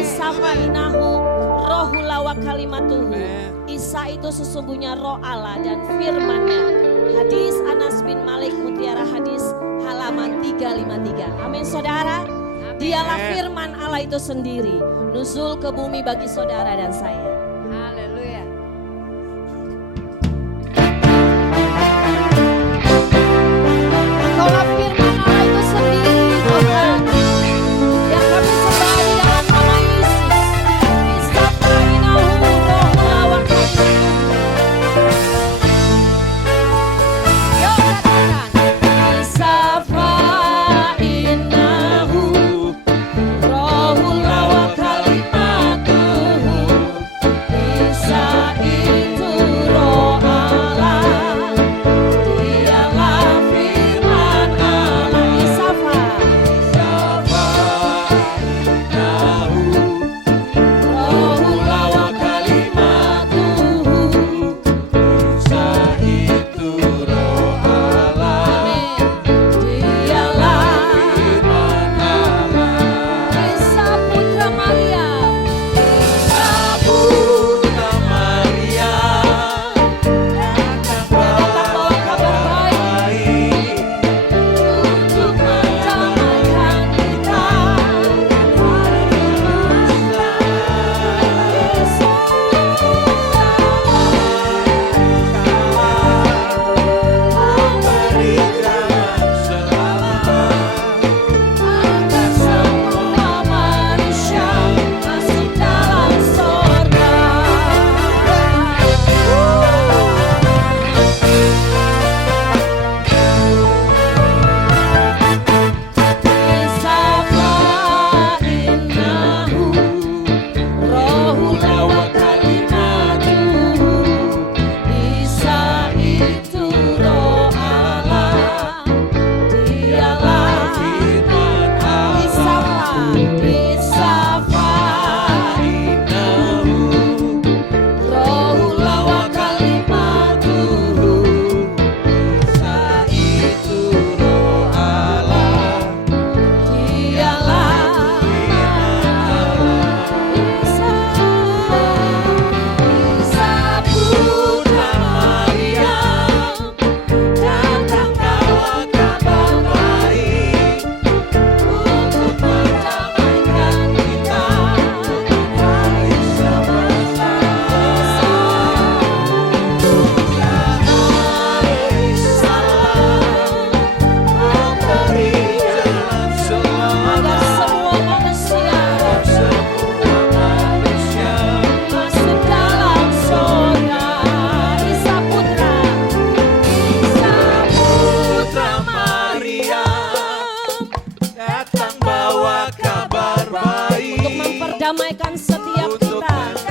Isa fainahu rohula wa kalimatuhu. Isa itu sesungguhnya roh Allah dan firman-Nya. Hadis Anas bin Malik Mutiara Hadis halaman 353. Amin saudara. Dialah firman Allah itu sendiri, nuzul ke bumi bagi saudara dan saya. Haleluya. Engkaulah firman Allah itu sendiri, Tuhan, yang kami sembah di dalam nama Yesus. Isa fainahu rohula wa kalimatuhu. Yuk katakan. Isa fainahu rohula wa kalimatuhu. Isa itu roh Allah, dialah firman Allah. Isa rohula wa kalimatuhu. Isa putra Maryam. Datang bawa kabar baik untuk mendamaikan kita. Agar semua manusia masuk dalam sorga. Isa fainahu rohula wa kalimatuhu. Isa itu roh Allah, dialah firman Allah. Isa fainahu rohula wa kalimatuhu. Dialah Isa putra Maryam, datang bawa kabar baik untuk mendamaikan kita. Agar semua manusia masuk dalam sorga. Isa putra Maryam, datang bawa kabar baik untuk memperdamaikan setiap kita.